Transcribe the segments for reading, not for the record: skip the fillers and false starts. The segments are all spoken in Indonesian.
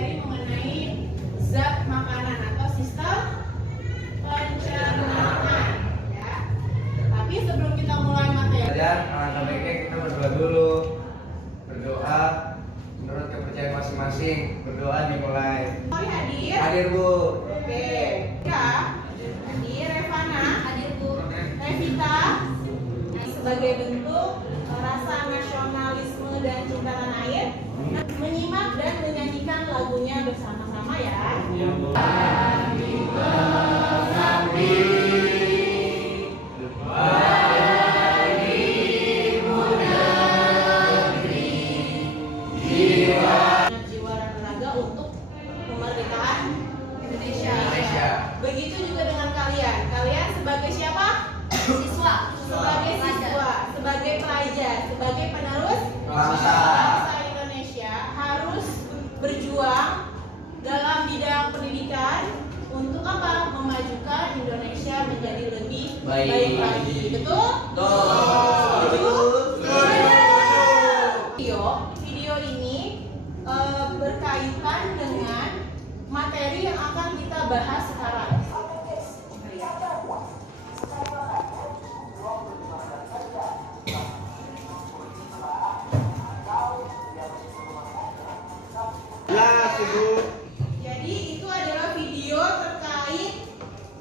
materi mengenai zat makanan atau sistem pencernaan ya. Tapi sebelum kita mulai materi, alangkah baiknya kita berdoa dulu. Berdoa menurut kepercayaan masing-masing. Berdoa dimulai. Hadir? Hadir, Bu. Oke. Ya. Hadir. Revana? Hadir, Bu. Revita? Sebagai bentuk rasa nasionalisme dan cinta tanah air, menyimak dan menyanyikan lagunya bersama-sama ya. Jiwa dan tenaga untuk kemerdekaan Indonesia. Begitu juga dengan kalian. Kalian sebagai siapa? Siswa. Sebagai siswa, sebagai pelajar, sebagai penerus Bangsa Indonesia harus berjuang dalam bidang pendidikan untuk apa? Memajukan Indonesia menjadi lebih baik lagi. Betul? Video ini berkaitan dengan materi yang akan kita bahas sekarang. Jadi itu adalah video terkait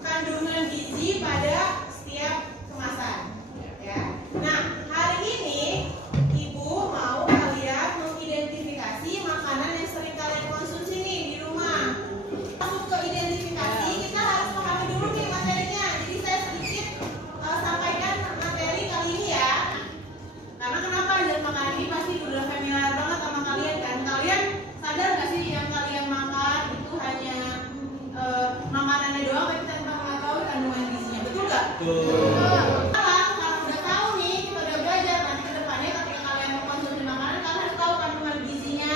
kandungan gizi pada setiap kemasan ya. Nah, hari ini Ibu mau kalian mengidentifikasi makanan yang sering kalian konsumsi nih di rumah. Masuk ke identifikasi, kita harus pahami dulu nih materinya. Jadi saya sedikit sampaikan materi kali ini ya. Karena kenapa? Zat makanan ini pasti udah familiar banget sama kalian kan. Kalian sadar gak sih yang kalian makan itu hanya makanannya doang tapi tanpa mengetahui kandungan gizinya, betul gak? Kalau udah tahu nih, kita udah belajar nanti ke depannya ketika kalian mengkonsumsi makanan, kalian harus tahu kandungan gizinya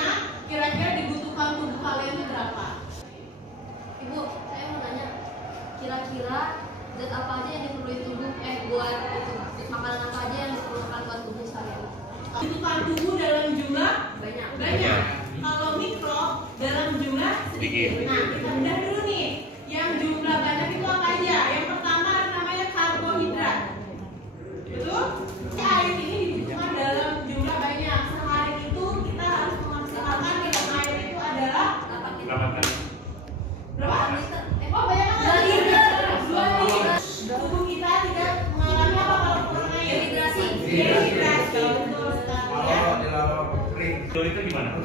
kira-kira dibutuhkan tubuh kalian itu berapa. Ibu, saya mau nanya, kira-kira zat apa aja yang diperlukan tubuh buat itu? Zat makanan apa aja yang diperlukan buat tubuh saya? Dibutuhkan tubuh dalam jumlah Banyak. Kalau mikro dalam jumlah sedikit. Nah, kita bedah dulu nih. Yang jumlah banyak itu apa aja? Yang pertama namanya karbohidrat. Betul? Air ini dibutuhkan dalam jumlah banyak. Sehari itu kita harus memaksimalkan minum air itu adalah 8 berapa? liter. Oh, banyak banget. 2 liter. 2 liter. Tubuh kita tidak mengalami apa kalau kurang air? Dehidrasi. Dehidrasi. Betul sekali ya. Kalau dilalap kering. Itu gimana?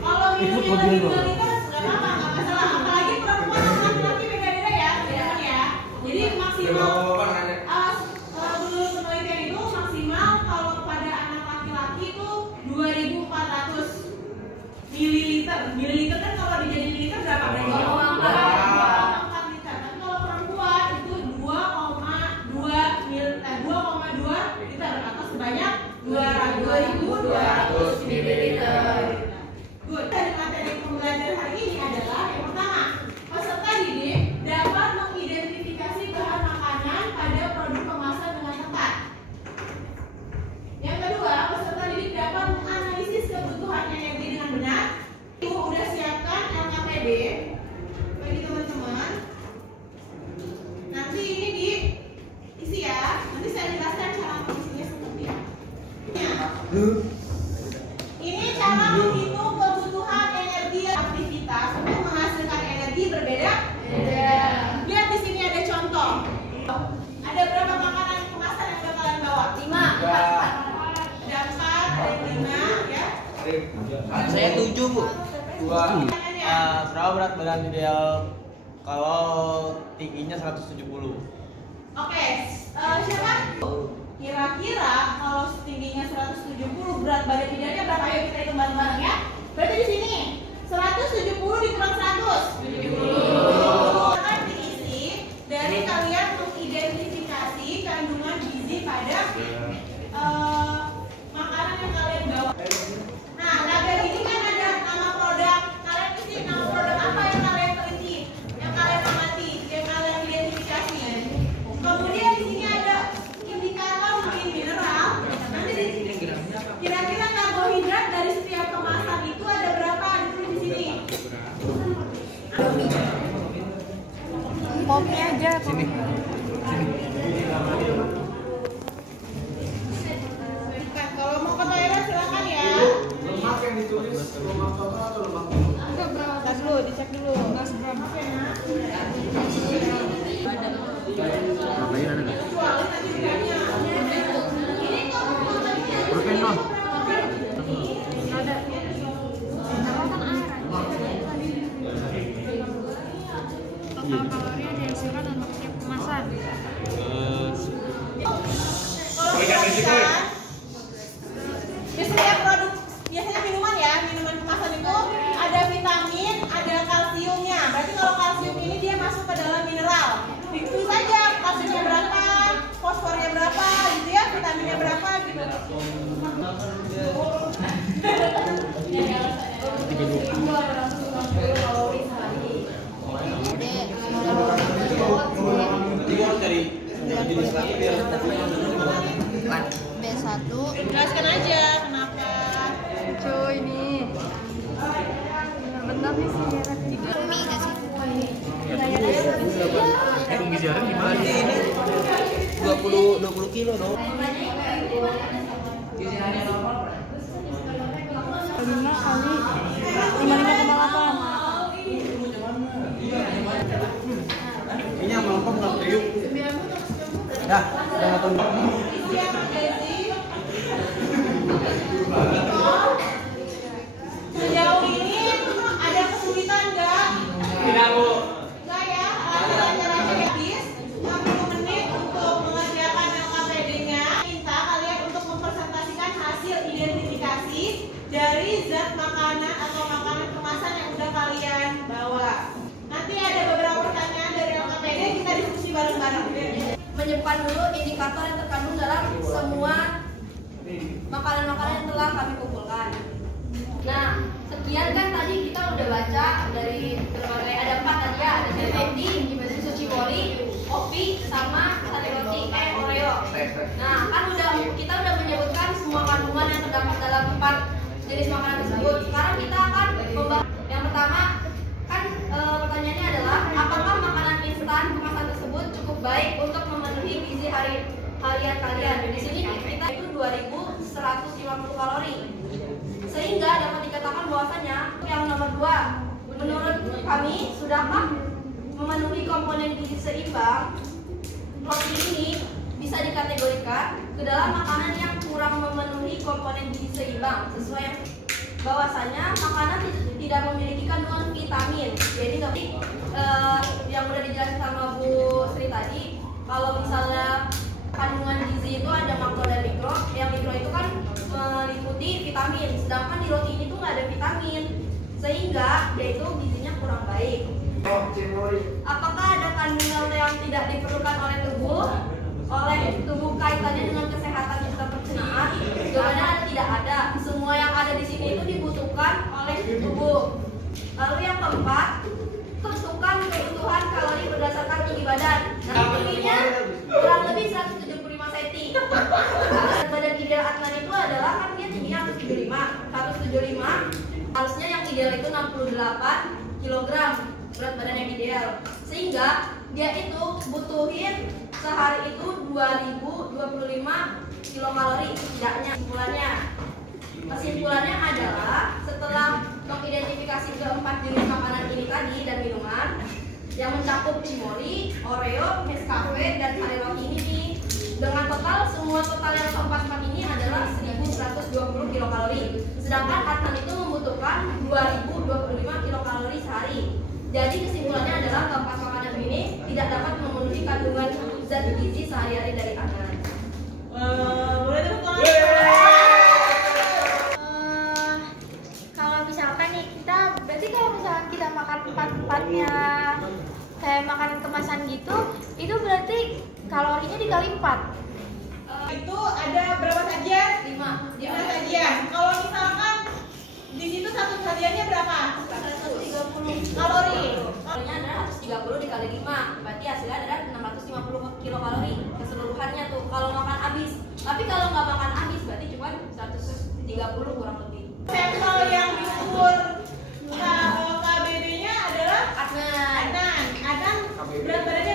Kalau minumnya lebih 2 liter nggak apa-apa, nggak masalah. Apalagi perempuan sama laki-laki beda-beda ya, teman-teman ya. Jadi maksimal menurut penelitian itu maksimal kalau pada anak laki-laki itu 2.400 mililiter. Mililiter kan kalau dijadiin liter berapa? 2,4 liter. Tapi kalau perempuan itu 2,2 liter atau sebanyak 2.200 mililiter. Good. Dari materi pembelajaran hari ini adalah yang pertama, peserta didik dapat mengidentifikasi bahan makanan pada produk kemasan dengan tepat. Yang kedua, peserta didik dapat menganalisis kebutuhan energi dengan benar. Ibu udah siapkan LKPD bagi teman-teman. Nanti ini diisi ya. Nanti saya jelaskan cara mengisinya seperti apa. Ini cara menghitung kebutuhan energi aktivitas untuk menghasilkan energi berbeda. Lihat di sini ada contoh. Ada berapa makanan kemasan yang udah kalian bawa? 5. Ada 4, ada 5 ya. Saya 7, Bu. 2. Pertanyaannya, Berapa berat badan ideal kalau tingginya 170? oke, siapa? Kira-kira kalau tingginya 170 berat badan idealnya berapa? Ayo kita hitung bareng-bareng ya. Berarti di sini 170 dikurang 100. 70. Akan diisi dari kalian mengidentifikasi kandungan gizi pada makanan yang kalian bawa. Nah, label ini kan ada nama produk. Kalian isi nama produk apa yang kalian teliti, yang kalian amati, yang kalian identifikasi. Kemudian di sini ada indikator mungkin mineral. Nanti di sini kira-kira karbohidrat dari setiap kemasan itu ada berapa? Tommy aja. Sini. Kalau mau ke toilet silakan ya. Lemak yang ditulis lemak total atau lemak Tas dulu, dicek dulu. Ngapain ada nggak? Protein dong. Total kalori ada yang surat dan setiap kemasan. Kalau kemasan, biasanya produk, biasanya minuman ya, minuman kemasan itu ada vitamin, ada kalsiumnya. Berarti kalau kalsium ini dia masuk ke dalam mineral. Ditulis saja kalsiumnya berapa, fosfornya berapa, gitu ya, vitaminnya berapa, gitu. B1 Jelaskan aja kenapa. Cuy ini. Benar nih sih ya. mie nggak sih? Pengisian gimana? Ini 20 kilo dong. 5 kali 55,8. Ini yang melempem nggak kriuk. Dah, udah nonton. Sejauh ini ada kesulitan nggak? Tidak, Bu. Nggak ya, caranya habis 60 menit untuk mengerjakan LKPD-nya. Minta kalian untuk mempresentasikan hasil identifikasi dari zat makanan atau makanan kemasan yang udah kalian bawa. Nanti ada beberapa pertanyaan dari LKPD, kita diskusi bareng-bareng. Menyimpan dulu indikator yang terkandung dalam semua makanan-makanan yang telah kami kumpulkan. Nah, sekian kan tadi kita udah baca dari berbagai, ada 4 tadi ya, ada CBD, sushi mori, kopi, sama sate roti, Oreo. Nah, kan kita udah menyebutkan semua kandungan yang terdapat dalam 4 jenis makanan tersebut. Sekarang kita akan membahas yang pertama. Kan pertanyaannya adalah apakah makanan instan kemasan tersebut cukup baik untuk memenuhi gizi harian kalian? Di sini kita itu 2150 kalori. Sehingga dapat dikatakan bahwasanya yang nomor 2, menurut kami sudahkah memenuhi komponen gizi seimbang? Roti ini bisa dikategorikan ke dalam makanan yang kurang memenuhi komponen gizi seimbang sesuai yang bahwasanya makanan tidak memiliki kandungan vitamin. Jadi yang udah dijelaskan sama Bu Sri tadi, kalau misalnya kandungan gizi itu ada makro dan mikro. Yang mikro itu kan meliputi vitamin, sedangkan di roti ini tuh nggak ada vitamin, sehingga dia itu gizinya kurang baik. Apakah ada kandungan yang tidak diperlukan oleh tubuh kaitannya dengan kesehatan kita pencernaan? Jawabannya tidak ada. Semua yang ada di sini itu dibutuhkan oleh tubuh. Lalu yang keempat, tentukan kebutuhan kalori berdasarkan tinggi badan. Nah, tingginya kurang lebih 175 cm. Badan ideal Adnan itu adalah kan dia tingginya 175. Harusnya yang ideal itu 68 kg berat badan yang ideal. Sehingga dia itu butuhin sehari itu 2025 kilokalori setidaknya. Kesimpulannya adalah setelah mengidentifikasi keempat jenis makanan ini tadi dan minuman yang mencakup Cimori, Oreo, Nescafe, dan sate roti ini nih, dengan semua total yang keempat ini adalah 1120 kilokalori. Sedangkan Adnan itu membutuhkan 2025 kilokalori sehari. Jadi kesimpulannya adalah keempat makanan ini tidak dapat memenuhi kandungan zat gizi sehari-hari dari Adnan. Boleh tepuk tangan? Kalau misalkan nih berarti kalau misalkan kita makan empat-empatnya kayak makanan kemasan gitu, itu berarti kalorinya dikali 4. Itu ada berapa sajian? 5 sajian. Kalau misalkan di situ satu sajiannya berapa? 130 Kalori. kalorinya adalah 130 dikali 5, berarti hasilnya adalah 650 kilokalori keseluruhannya tuh kalau makan habis. Tapi kalau nggak makan habis berarti cuma 130 kurang lebih. Sampel yang diukur KBD-nya adalah Adnan Adnan berat badannya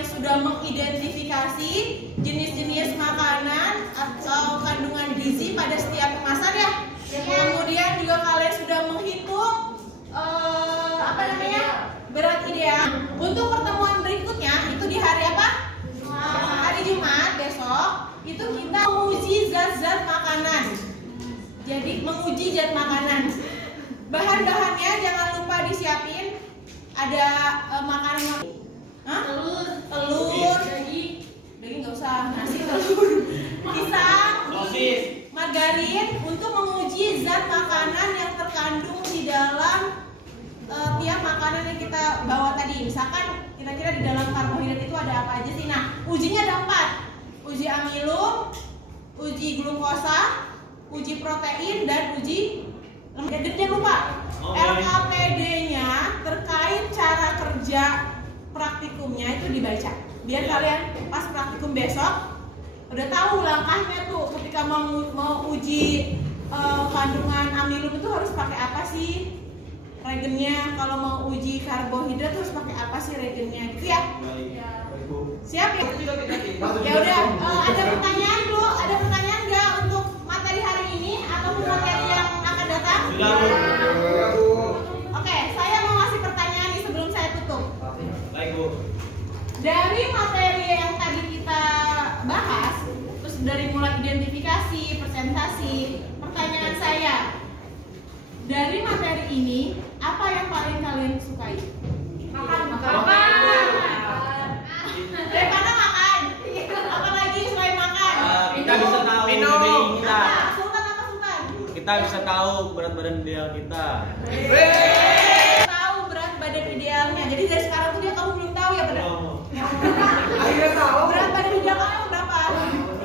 kalian sudah mengidentifikasi jenis-jenis makanan atau kandungan gizi pada setiap kemasan ya. Kemudian juga kalian sudah menghitung berat ideal. Untuk pertemuan berikutnya itu di hari apa? Hari Jumat besok itu kita menguji zat-zat makanan. Jadi menguji zat makanan. Bahan-bahannya jangan lupa disiapin. Ada makanan telur, daging nggak usah, nasi, telur, pisang, margarin untuk menguji zat makanan yang terkandung di dalam tiap makanan yang kita bawa tadi. Misalkan kira-kira di dalam karbohidrat itu ada apa aja sih? Nah, ujinya ada 4. Uji amilum, uji glukosa, uji protein, dan uji lemak. Jangan lupa LKPD-nya terkait cara kerja praktikumnya itu dibaca. Biar kalian pas praktikum besok udah tahu langkahnya tuh ketika mau uji kandungan amilum itu harus pakai apa sih reagennya, kalau mau uji karbohidrat harus pakai apa sih reagennya gitu ya. Siap ya? Ya udah, ada pertanyaan dulu, ada pertanyaan nggak untuk materi hari ini ataupun materi yang akan datang? Oke, saya mau ngasih pertanyaan nih sebelum saya tutup. Baik, Bu. Dari materi yang tadi kita bahas, terus dari mulai identifikasi, presentasi, pertanyaan saya, dari materi ini apa yang paling kalian sukai? Makan. Daripada makan. Apalagi selain makan? Kita bisa tahu kita. Sultan. Kita bisa tahu berat badan ideal kita. Tahu berat badan idealnya. Jadi dari sekarang tuh dia kamu belum tahu ya berat. Akhirnya tahu. Berat badan ideal kamu berapa?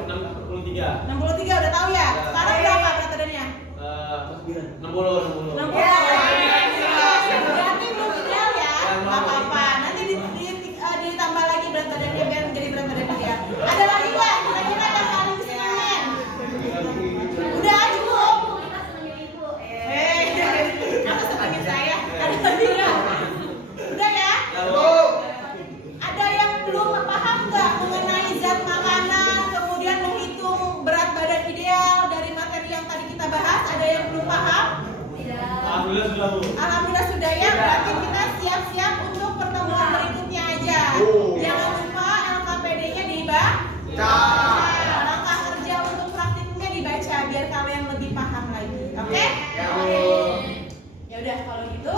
63. 63 udah tahu ya. Sekarang berapa berat badannya? 60. Berarti belum ideal ya. Nggak apa-apa. Nanti ditambah lagi berat badannya biar menjadi berat badan ideal. Ada lagi nggak? Kira-kira yang paling seneng? Udah cukup. Apa senengin saya? Ada lagi nggak? Udah ya? Ada yang belum paham nggak mengenai zat makanan, kemudian menghitung berat badan ideal dari materi yang tadi kita bahas? Ada yang belum paham? Alhamdulillah sudah, Bu. Alhamdulillah sudah ya. Berarti kita siap-siap untuk pertemuan berikutnya aja. Jangan lupa LKPD-nya dibaca. Langkah kerja untuk praktikumnya dibaca biar kalian lebih paham lagi. Oke? Ya udah kalau gitu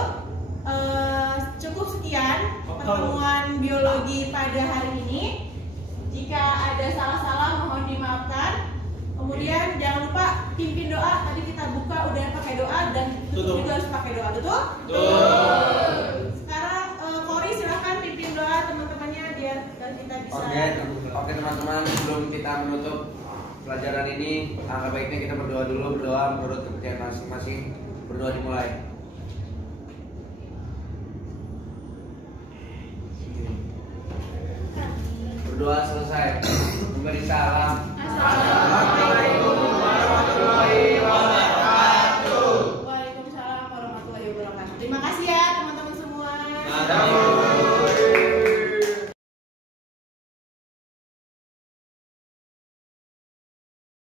cukup sekian pertemuan biologi pada hari ini. Jika ada salah-salah mohon dimaafkan. Kemudian jangan lupa pimpin doa. Tadi kita buka udah pakai doa dan tutup juga harus pakai doa, betul? Sekarang Kori silahkan pimpin doa teman-temannya biar kita bisa. Oke teman-teman, sebelum kita menutup pelajaran ini, angka baiknya kita berdoa dulu, berdoa menurut kepercayaan masing-masing. Berdoa dimulai. Berdoa selesai. Memberi salam